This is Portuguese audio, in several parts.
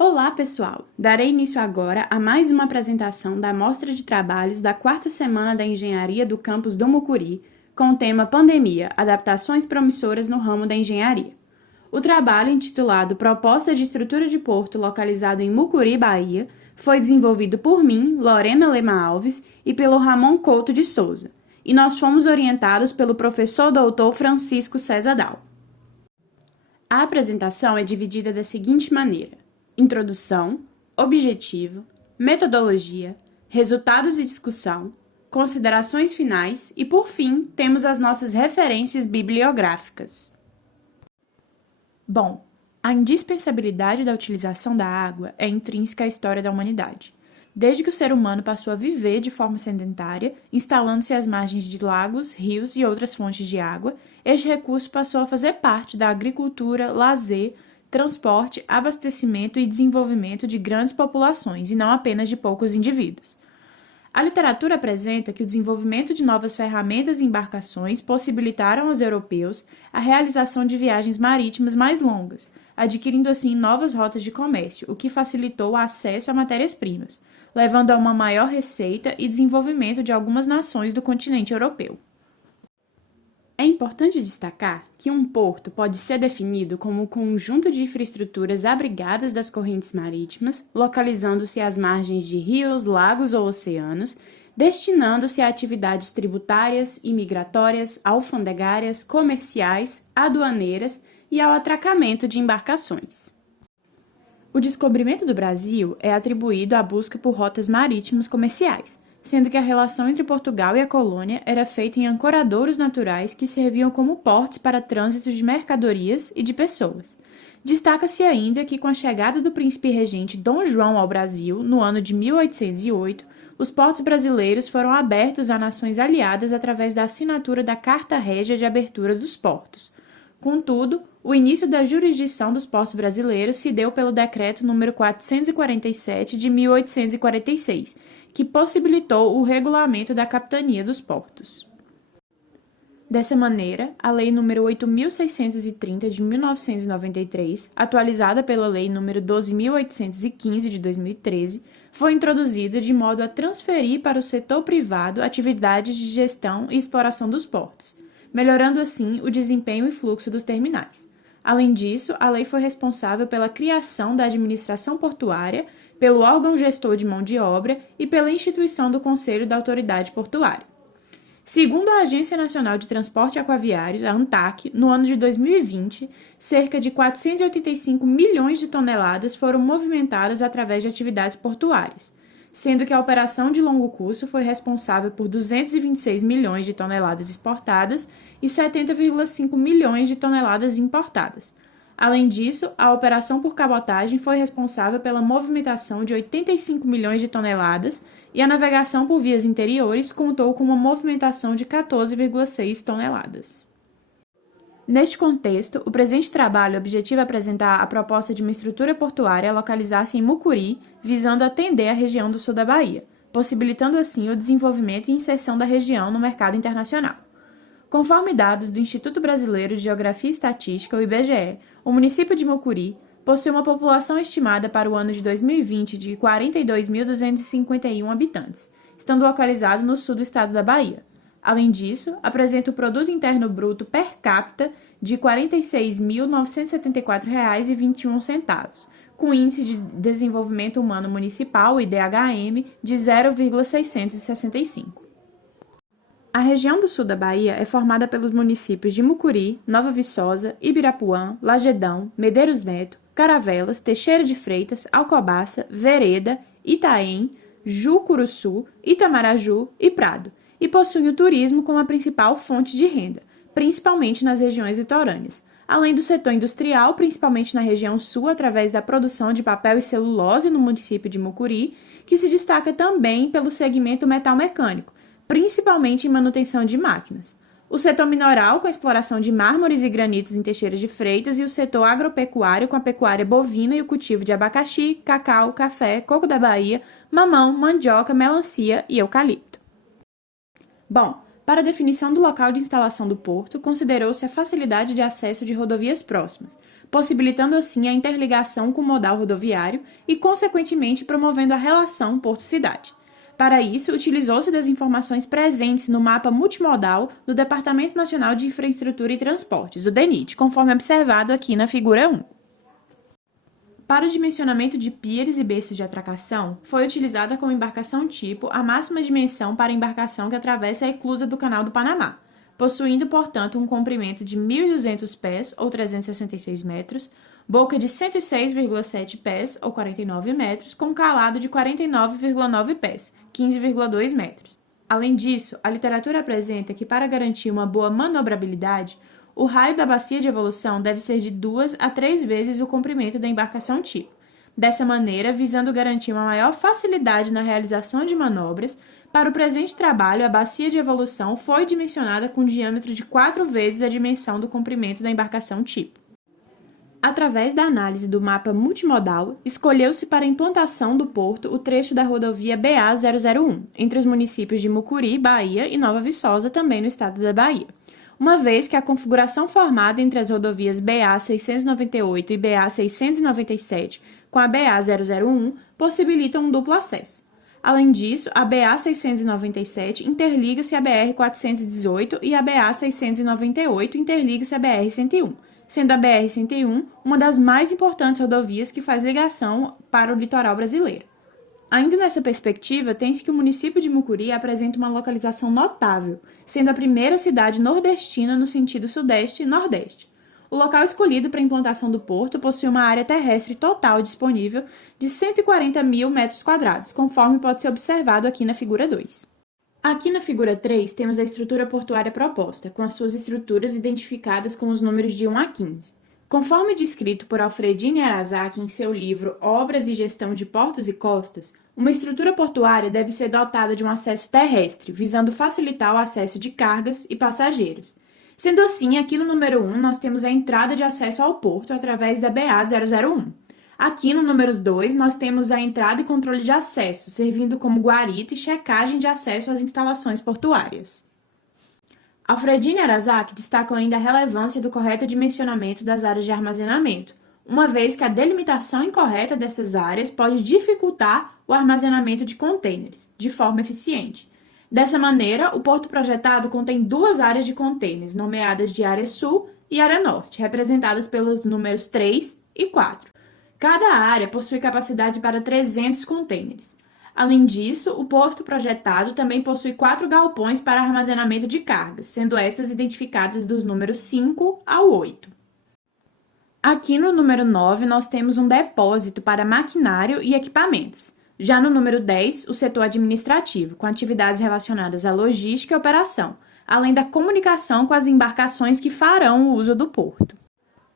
Olá, pessoal! Darei início agora a mais uma apresentação da amostra de trabalhos da quarta semana da Engenharia do campus do Mucuri, com o tema Pandemia, adaptações promissoras no ramo da engenharia. O trabalho, intitulado Proposta de Estrutura de Porto localizado em Mucuri, Bahia, foi desenvolvido por mim, Lorena Lema Alves, e pelo Ramon Couto de Souza, e nós fomos orientados pelo professor doutor Francisco César Dal. A apresentação é dividida da seguinte maneira: introdução, objetivo, metodologia, resultados e discussão, considerações finais e, por fim, temos as nossas referências bibliográficas. Bom, a indispensabilidade da utilização da água é intrínseca à história da humanidade. Desde que o ser humano passou a viver de forma sedentária, instalando-se às margens de lagos, rios e outras fontes de água, este recurso passou a fazer parte da agricultura, lazer, transporte, abastecimento e desenvolvimento de grandes populações, e não apenas de poucos indivíduos. A literatura apresenta que o desenvolvimento de novas ferramentas e embarcações possibilitaram aos europeus a realização de viagens marítimas mais longas, adquirindo assim novas rotas de comércio, o que facilitou o acesso a matérias-primas, levando a uma maior receita e desenvolvimento de algumas nações do continente europeu. É importante destacar que um porto pode ser definido como um conjunto de infraestruturas abrigadas das correntes marítimas, localizando-se às margens de rios, lagos ou oceanos, destinando-se a atividades tributárias, imigratórias, alfandegárias, comerciais, aduaneiras e ao atracamento de embarcações. O descobrimento do Brasil é atribuído à busca por rotas marítimas comerciais, sendo que a relação entre Portugal e a colônia era feita em ancoradouros naturais que serviam como portos para trânsito de mercadorias e de pessoas. Destaca-se ainda que, com a chegada do príncipe regente Dom João ao Brasil, no ano de 1808, os portos brasileiros foram abertos a nações aliadas através da assinatura da Carta Régia de Abertura dos Portos. Contudo, o início da jurisdição dos portos brasileiros se deu pelo Decreto nº 447 de 1846, que possibilitou o regulamento da capitania dos portos. Dessa maneira, a Lei nº 8.630 de 1993, atualizada pela Lei nº 12.815 de 2013, foi introduzida de modo a transferir para o setor privado atividades de gestão e exploração dos portos, melhorando assim o desempenho e fluxo dos terminais. Além disso, a lei foi responsável pela criação da administração portuária, pelo órgão gestor de mão de obra e pela instituição do Conselho da Autoridade Portuária. Segundo a Agência Nacional de Transporte Aquaviário, a ANTAQ, no ano de 2020, cerca de 485 milhões de toneladas foram movimentadas através de atividades portuárias, sendo que a operação de longo curso foi responsável por 226 milhões de toneladas exportadas e 70,5 milhões de toneladas importadas. Além disso, a operação por cabotagem foi responsável pela movimentação de 85 milhões de toneladas e a navegação por vias interiores contou com uma movimentação de 14,6 toneladas. Neste contexto, o presente trabalho objetiva apresentar a proposta de uma estrutura portuária localizar-se em Mucuri, visando atender a região do sul da Bahia, possibilitando assim o desenvolvimento e inserção da região no mercado internacional. Conforme dados do Instituto Brasileiro de Geografia e Estatística, o IBGE, o município de Mucuri possui uma população estimada para o ano de 2020 de 42.251 habitantes, estando localizado no sul do estado da Bahia. Além disso, apresenta o Produto Interno Bruto per capita de R$ 46.974,21, com Índice de Desenvolvimento Humano Municipal, IDHM, de 0,665. A região do sul da Bahia é formada pelos municípios de Mucuri, Nova Viçosa, Ibirapuã, Lagedão, Medeiros Neto, Caravelas, Teixeira de Freitas, Alcobaça, Vereda, Itaém, Jucuruçu, Itamaraju e Prado, e possui o turismo como a principal fonte de renda, principalmente nas regiões litorâneas, além do setor industrial, principalmente na região sul, através da produção de papel e celulose no município de Mucuri, que se destaca também pelo segmento metal-mecânico, principalmente em manutenção de máquinas. O setor mineral, com a exploração de mármores e granitos em Teixeira de Freitas, e o setor agropecuário, com a pecuária bovina e o cultivo de abacaxi, cacau, café, coco da Bahia, mamão, mandioca, melancia e eucalipto. Bom, para a definição do local de instalação do porto, considerou-se a facilidade de acesso de rodovias próximas, possibilitando assim a interligação com o modal rodoviário e, consequentemente, promovendo a relação porto-cidade. Para isso, utilizou-se das informações presentes no mapa multimodal do Departamento Nacional de Infraestrutura e Transportes, o DENIT, conforme observado aqui na figura 1. Para o dimensionamento de piers e berços de atracação, foi utilizada como embarcação tipo a máxima dimensão para a embarcação que atravessa a eclusa do Canal do Panamá, possuindo, portanto, um comprimento de 1.200 pés, ou 366 metros, boca de 106,7 pés, ou 49 metros, com calado de 49,9 pés, 15,2 metros. Além disso, a literatura apresenta que, para garantir uma boa manobrabilidade, o raio da bacia de evolução deve ser de 2 a 3 vezes o comprimento da embarcação tipo. Dessa maneira, visando garantir uma maior facilidade na realização de manobras, para o presente trabalho, a bacia de evolução foi dimensionada com um diâmetro de 4 vezes a dimensão do comprimento da embarcação tipo. Através da análise do mapa multimodal, escolheu-se para a implantação do porto o trecho da rodovia BA-001, entre os municípios de Mucuri, Bahia, e Nova Viçosa, também no estado da Bahia, uma vez que a configuração formada entre as rodovias BA-698 e BA-697 com a BA-001 possibilita um duplo acesso. Além disso, a BA-697 interliga-se à BR-418 e a BA-698 interliga-se à BR-101, sendo a BR-101 uma das mais importantes rodovias que faz ligação para o litoral brasileiro. Ainda nessa perspectiva, tem-se que o município de Mucuri apresenta uma localização notável, sendo a primeira cidade nordestina no sentido sudeste e nordeste. O local escolhido para a implantação do porto possui uma área terrestre total disponível de 140 mil metros quadrados, conforme pode ser observado aqui na figura 2. Aqui na figura 3, temos a estrutura portuária proposta, com as suas estruturas identificadas com os números de 1 a 15. Conforme descrito por Alfredine Arazaki em seu livro Obras e Gestão de Portos e Costas, uma estrutura portuária deve ser dotada de um acesso terrestre, visando facilitar o acesso de cargas e passageiros. Sendo assim, aqui no número 1, nós temos a entrada de acesso ao porto através da BA-001. Aqui no número 2, nós temos a entrada e controle de acesso, servindo como guarita e checagem de acesso às instalações portuárias. Alfredine Arazaki destaca ainda a relevância do correto dimensionamento das áreas de armazenamento, uma vez que a delimitação incorreta dessas áreas pode dificultar o armazenamento de contêineres, de forma eficiente. Dessa maneira, o porto projetado contém duas áreas de contêineres, nomeadas de área sul e área norte, representadas pelos números 3 e 4. Cada área possui capacidade para 300 contêineres. Além disso, o porto projetado também possui 4 galpões para armazenamento de cargas, sendo essas identificadas dos números 5 ao 8. Aqui no número 9, nós temos um depósito para maquinário e equipamentos. Já no número 10, o setor administrativo, com atividades relacionadas à logística e operação, além da comunicação com as embarcações que farão o uso do porto.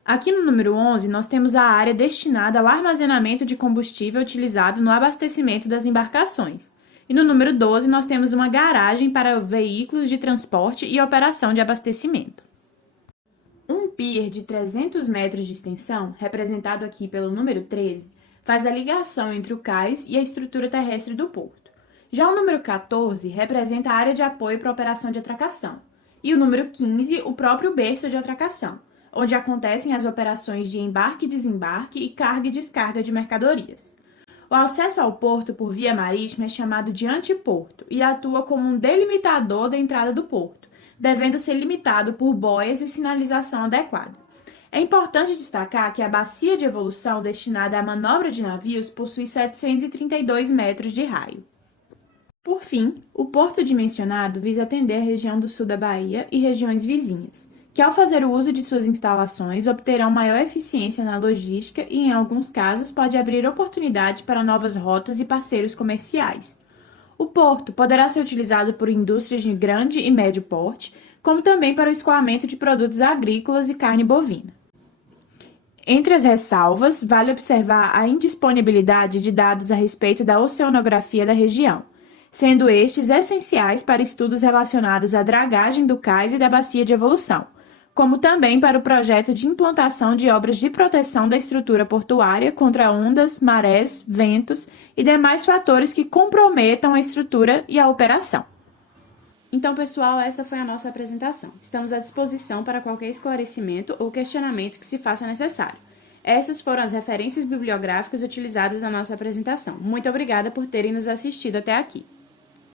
Aqui no número 11, nós temos a área destinada ao armazenamento de combustível utilizado no abastecimento das embarcações. E no número 12, nós temos uma garagem para veículos de transporte e operação de abastecimento. Um pier de 300 metros de extensão, representado aqui pelo número 13, faz a ligação entre o cais e a estrutura terrestre do porto. Já o número 14 representa a área de apoio para a operação de atracação. E o número 15, o próprio berço de atracação, onde acontecem as operações de embarque e desembarque e carga e descarga de mercadorias. O acesso ao porto por via marítima é chamado de anteporto e atua como um delimitador da entrada do porto, devendo ser limitado por boias e sinalização adequada. É importante destacar que a bacia de evolução destinada à manobra de navios possui 732 metros de raio. Por fim, o porto dimensionado visa atender a região do sul da Bahia e regiões vizinhas, que ao fazer o uso de suas instalações obterão maior eficiência na logística e, em alguns casos, pode abrir oportunidade para novas rotas e parceiros comerciais. O porto poderá ser utilizado por indústrias de grande e médio porte, como também para o escoamento de produtos agrícolas e carne bovina. Entre as ressalvas, vale observar a indisponibilidade de dados a respeito da oceanografia da região, sendo estes essenciais para estudos relacionados à dragagem do cais e da bacia de evolução, como também para o projeto de implantação de obras de proteção da estrutura portuária contra ondas, marés, ventos e demais fatores que comprometam a estrutura e a operação. Então, pessoal, essa foi a nossa apresentação. Estamos à disposição para qualquer esclarecimento ou questionamento que se faça necessário. Essas foram as referências bibliográficas utilizadas na nossa apresentação. Muito obrigada por terem nos assistido até aqui.